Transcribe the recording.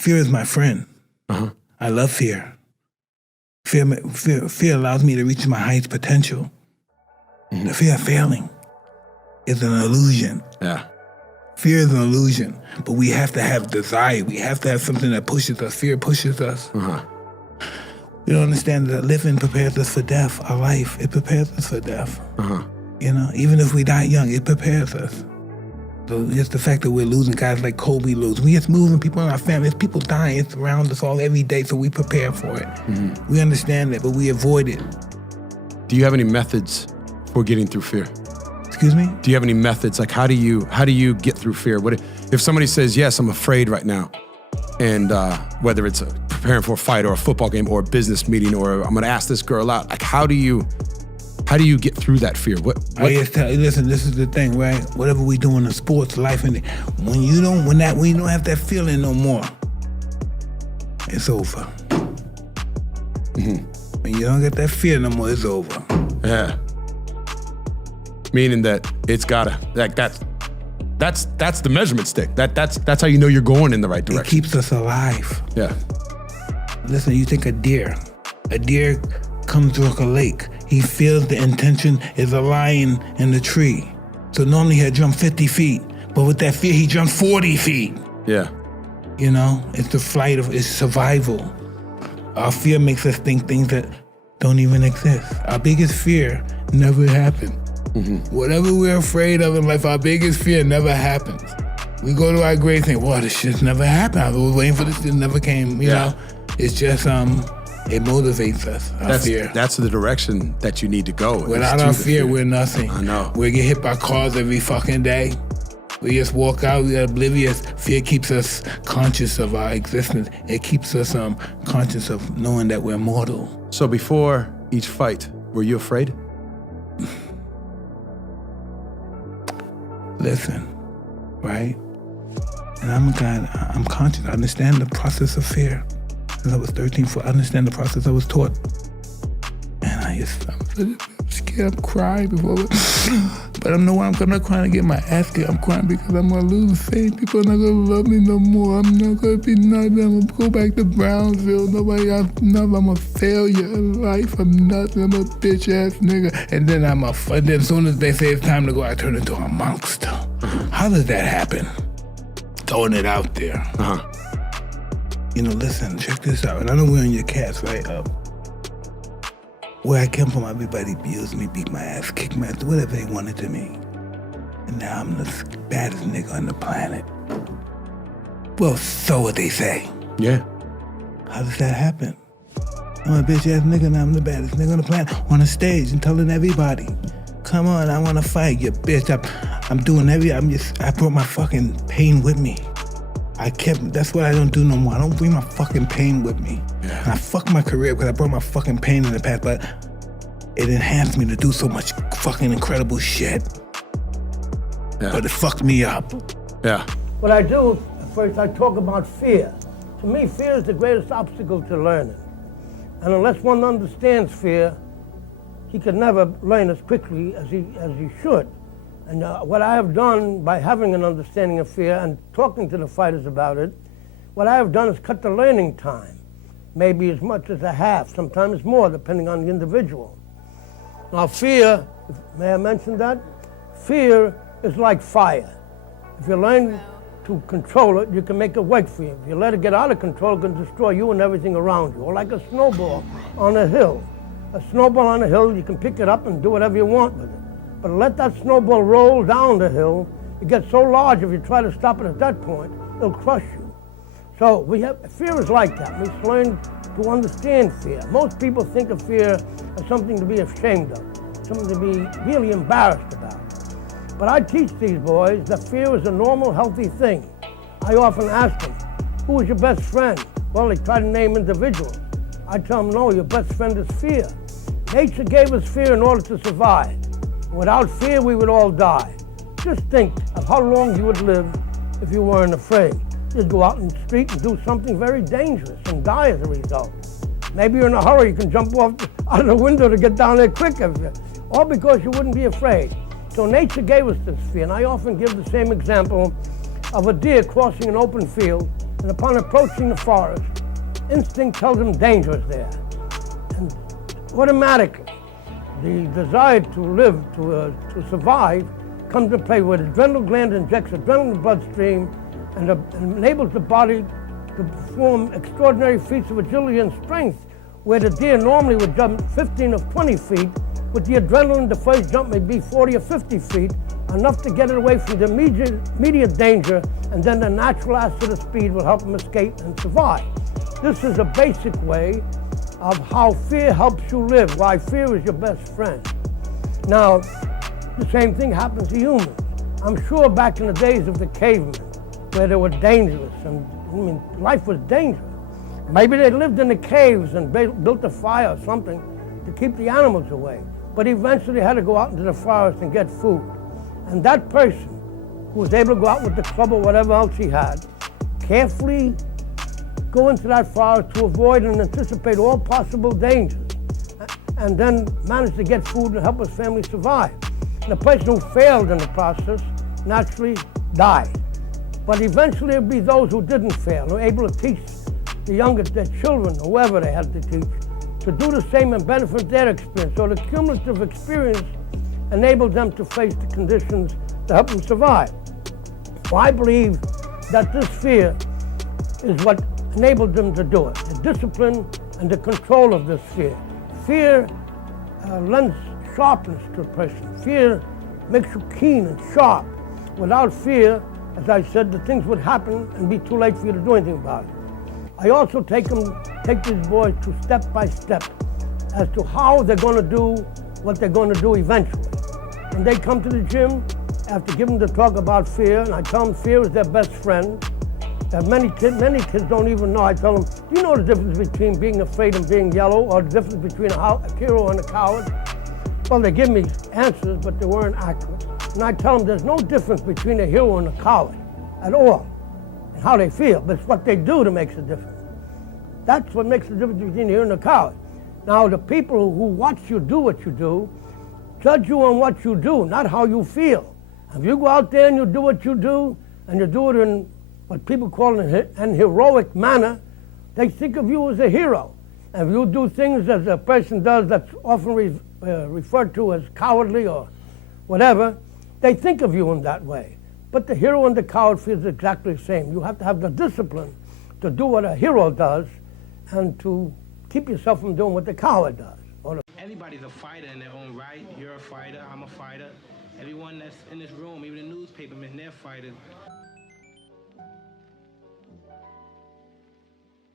Fear is my friend. I love fear. Fear allows me to reach my highest potential. The fear of failing is an illusion. Yeah. Fear is an illusion, but we have to have desire. We have to have something that pushes us. Fear pushes us. We don't understand that living prepares us for death. Our life, it prepares us for death. You know, even if we die young, it prepares us. So just the fact that we're losing guys like Kobe lose. We just moving people in our family. There's people dying. It's around us all every day, so we prepare for it. We understand that, but we avoid it. Do you have any methods for getting through fear? Excuse me? Do you have any methods? Like, how do you get through fear? What if somebody says, yes, I'm afraid right now, and whether it's preparing for a fight or a football game or a business meeting or I'm gonna ask this girl out, like how do you get through that fear? I just tell you, listen, this is the thing, right? Whatever we do in the sports life, and when you don't have that feeling no more, it's over. When you don't get that fear no more, it's over. Yeah. Meaning that it's gotta, like that's the measurement stick. That's how you know you're going in the right direction. It keeps us alive. Yeah. Listen, you think a deer comes to a lake. He feels the intention is a lion in the tree. So normally he'll jump 50 feet, but with that fear, he jumped 40 feet. Yeah. You know, it's the flight it's survival. Our fear makes us think things that don't even exist. Our biggest fear never happened. Whatever we're afraid of in life, our biggest fear never happens. We go to our grave and think, well, this shit never happened. I was waiting for this, it never came, you know? It's just, it motivates us, our fear. That's the direction that you need to go. Without our fear, we're nothing. I know. We get hit by cars every fucking day. We just walk out, we're oblivious. Fear keeps us conscious of our existence. It keeps us conscious of knowing that we're mortal. So before each fight, were you afraid? Listen, right? And I'm conscious. I understand the process of fear. Since I was 13, I understand the process I was taught. And I'm scared, I'm crying before. But I know why I'm not crying to get my ass kicked. I'm crying because I'm gonna lose fame. People are not gonna love me no more. I'm not gonna be nothing. I'm gonna go back to Brownsville. I'm a failure in life. I'm nothing. I'm a bitch ass nigga. And then and then as soon as they say it's time to go, I turn into a monster. How does that happen? Throwing it out there. You know, listen, check this out. And I know we're on your cast, right? Where I came from, everybody abused me, beat my ass, kicked my ass, whatever they wanted to me. And now I'm the baddest nigga on the planet. Well, so what they say. Yeah. How does that happen? I'm a bitch ass nigga, now I'm the baddest nigga on the planet. On a stage and telling everybody, come on, I wanna fight, you bitch. I brought my fucking pain with me. That's what I don't do no more. I don't bring my fucking pain with me. Yeah. And I fucked my career because I brought my fucking pain in the past, but it enhanced me to do so much fucking incredible shit. Yeah. But it fucked me up. Yeah. What I do, first I talk about fear. To me, fear is the greatest obstacle to learning. And unless one understands fear, he can never learn as quickly as he should. And what I have done by having an understanding of fear and talking to the fighters about it, what I have done is cut the learning time, maybe as much as a half, sometimes more, depending on the individual. Now fear, may I mention that? Fear is like fire. If you learn to control it, you can make it work for you. If you let it get out of control, it can destroy you and everything around you. Or like a snowball on a hill. A snowball on a hill, you can pick it up and do whatever you want with it. But let that snowball roll down the hill, it gets so large if you try to stop it at that point, it'll crush you. So fear is like that. We learn to understand fear. Most people think of fear as something to be ashamed of, something to be really embarrassed about. But I teach these boys that fear is a normal, healthy thing. I often ask them, who is your best friend? Well, they try to name individuals. I tell them, no, your best friend is fear. Nature gave us fear in order to survive. Without fear, we would all die. Just think of how long you would live if you weren't afraid. You'd go out in the street and do something very dangerous and die as a result. Maybe you're in a hurry, you can jump out of the window to get down there quicker, all because you wouldn't be afraid. So nature gave us this fear, and I often give the same example of a deer crossing an open field And upon approaching the forest, instinct tells him danger is there. And automatically, the desire to live, to survive, comes into play where the adrenal gland injects adrenaline in the bloodstream and enables the body to perform extraordinary feats of agility and strength, where the deer normally would jump 15 or 20 feet. With the adrenaline, the first jump may be 40 or 50 feet, enough to get it away from the immediate danger, and then the natural asset of speed will help them escape and survive. This is a basic way of how fear helps you live, why fear is your best friend. Now, the same thing happens to humans. I'm sure back in the days of the cavemen, where they were dangerous, and life was dangerous. Maybe they lived in the caves and built a fire or something to keep the animals away, but eventually had to go out into the forest and get food. And that person who was able to go out with the club or whatever else he had, carefully go into that forest to avoid and anticipate all possible dangers, and then manage to get food and help his family survive. And the person who failed in the process naturally died. But eventually it would be those who didn't fail, who were able to teach their children, whoever they had to teach, to do the same and benefit their experience. So the cumulative experience enabled them to face the conditions to help them survive. So I believe that this fear is what enabled them to do it, the discipline and the control of this fear. Fear lends sharpness to a person. Fear makes you keen and sharp. Without fear, as I said, the things would happen and be too late for you to do anything about it. I also take these boys to step by step as to how they're going to do what they're going to do eventually. When they come to the gym, after giving them the talk about fear, and I tell them fear is their best friend. Many kids don't even know. I tell them, do you know the difference between being afraid and being yellow, or the difference between a hero and a coward? Well, they give me answers, but they weren't accurate. And I tell them there's no difference between a hero and a coward at all, and how they feel, but it's what they do that makes a difference. That's what makes the difference between a hero and a coward. Now, the people who watch you do what you do, judge you on what you do, not how you feel. If you go out there and you do what you do, and you do it in what people call an heroic manner, they think of you as a hero. And if you do things as a person does that's often referred to as cowardly or whatever, they think of you in that way. But the hero and the coward feels exactly the same. You have to have the discipline to do what a hero does and to keep yourself from doing what the coward does. Everybody's a fighter in their own right. You're a fighter, I'm a fighter. Everyone that's in this room, even the newspapermen, they're fighters.